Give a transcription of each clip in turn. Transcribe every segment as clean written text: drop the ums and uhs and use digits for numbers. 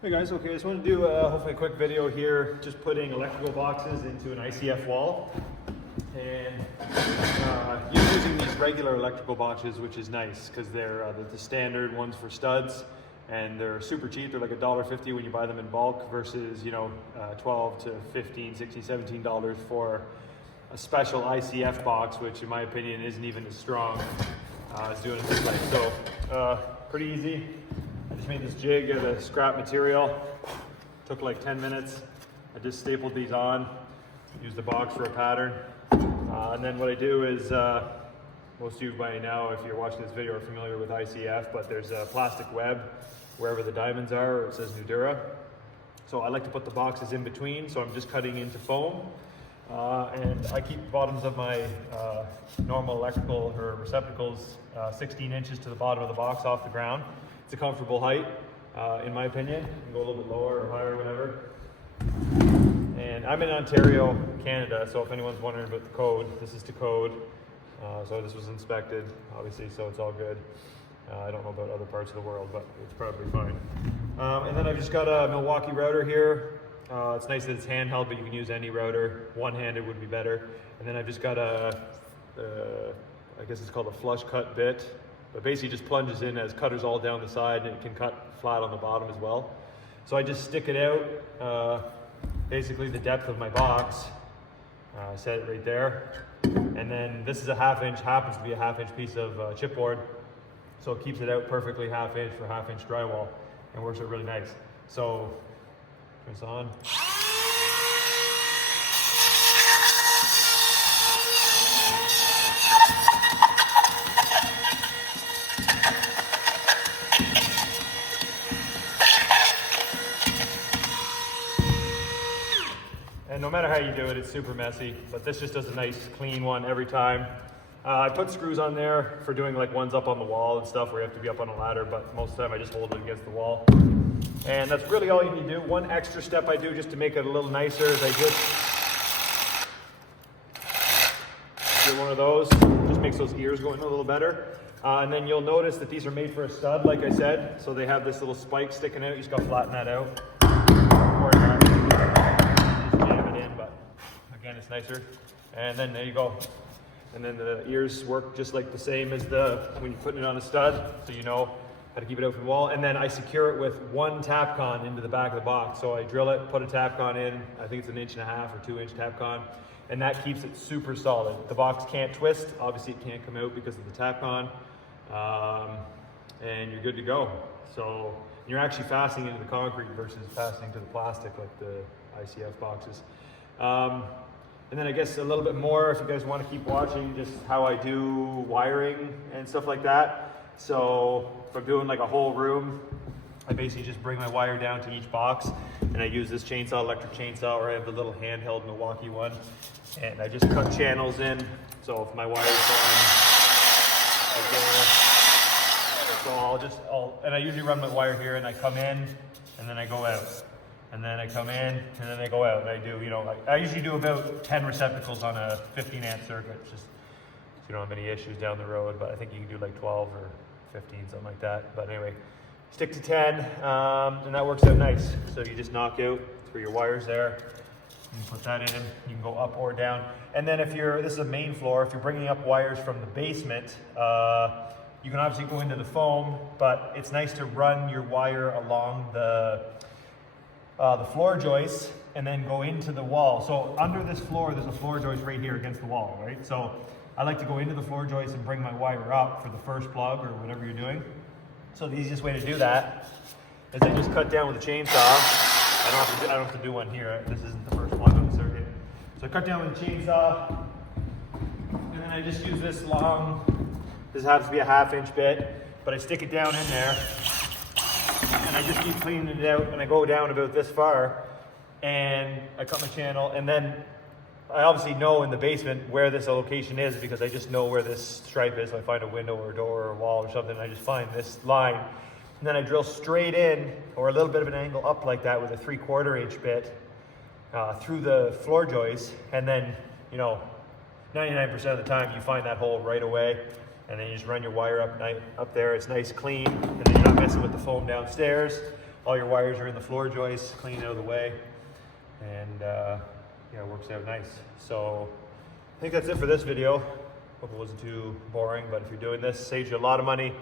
Hey guys, okay, I just want to do hopefully a quick video here, just putting electrical boxes into an ICF wall. And you're using these regular electrical boxes, which is nice because they're the standard ones for studs, and they're super cheap. They're like $1.50 when you buy them in bulk versus, you know, $12 to $15, $16, $17 for a special ICF box, which in my opinion isn't even as strong as doing it this way. So pretty easy. I just made this jig out of scrap material. Took like 10 minutes. I just stapled these on, used the box for a pattern. And then what I do is, most of you by now, if you're watching this video, are familiar with ICF, but there's a plastic web wherever the diamonds are, or it says Nudura. So I like to put the boxes in between, so I'm just cutting into foam. And I keep the bottoms of my normal electrical or receptacles 16 inches to the bottom of the box off the ground. It's a comfortable height, in my opinion. You can go a little bit lower or higher, whatever. And I'm in Ontario, Canada, so if anyone's wondering about the code, this is to code. So this was inspected, obviously, so it's all good. I don't know about other parts of the world, but it's probably fine. And then I've just got a Milwaukee router here. It's nice that it's handheld, but you can use any router. One-handed would be better. And then I've just got I guess it's called a flush cut bit. But basically just plunges in as cutters all down the side, and it can cut flat on the bottom as well. So I just stick it out, basically the depth of my box, set it right there. And then this is a half-inch, happens to be a half-inch piece of chipboard. So it keeps it out perfectly half-inch for half-inch drywall and works out really nice. So, turn this on. And no matter how you do it, it's super messy, but this just does a nice clean one every time. I put screws on there for doing like ones up on the wall and stuff where you have to be up on a ladder, but most of the time I just hold it against the wall. And that's really all you need to do. One extra step I do just to make it a little nicer is I just do one of those. Just makes those ears go in a little better. And then you'll notice that these are made for a stud, like I said. So they have this little spike sticking out. You just got to flatten that out. Or just jam it in, but again, it's nicer. And then there you go. And then the ears work just like the same as when you're putting it on a stud, so you know how to keep it out from the wall. And then I secure it with one Tapcon into the back of the box. So I drill it, put a Tapcon in, I think it's 1.5 or 2-inch Tapcon, and that keeps it super solid. The box can't twist, obviously it can't come out because of the Tapcon, and you're good to go. So you're actually fastening into the concrete versus fastening to the plastic like the ICF boxes. And then I guess a little bit more, if you guys want to keep watching, just how I do wiring and stuff like that. So if I'm doing like a whole room, I basically just bring my wire down to each box, and I use this chainsaw, electric chainsaw, or I have the little handheld Milwaukee one, and I just cut channels in. So if my wire's on, like there, so and I usually run my wire here, and I come in, and then I go out. And then I come in, and then I go out, and I do, you know, like, I usually do about 10 receptacles on a 15-amp circuit, just so you don't have any issues down the road, but I think you can do like 12 or 15, something like that. But anyway, stick to 10, and that works out nice. So you just knock out through your wires there, you put that in, you can go up or down. And then this is a main floor, if you're bringing up wires from the basement, you can obviously go into the foam, but it's nice to run your wire along the floor joists and then go into the wall. So under this floor, there's a floor joist right here against the wall, right? So I like to go into the floor joist and bring my wire up for the first plug or whatever you're doing. So the easiest way to do that is I just cut down with a chainsaw. I don't have to do one here. This isn't the first plug on the circuit. So I cut down with a chainsaw, and then I just use this long, this happens to be a 1/2-inch bit, but I stick it down in there, and I just keep cleaning it out, and I go down about this far, and I cut my channel, and then I obviously know in the basement where this location is because I just know where this stripe is. So I find a window or a door or a wall or something, and I just find this line, and then I drill straight in, or a little bit of an angle up like that with a 3/4-inch bit through the floor joist, and then, you know, 99% of the time you find that hole right away. And then you just run your wire up there. It's nice, clean, and then you're not messing with the foam downstairs. All your wires are in the floor joists, clean out of the way, and yeah, it works out nice. So I think that's it for this video. Hope it wasn't too boring, but if you're doing this, saves you a lot of money.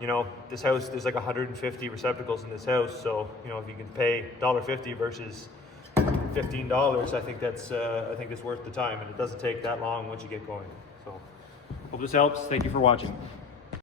You know, this house, there's like 150 receptacles in this house, so you know, if you can pay $1.50 versus $15, I think it's worth the time, and it doesn't take that long once you get going. So hope this helps. Thank you for watching.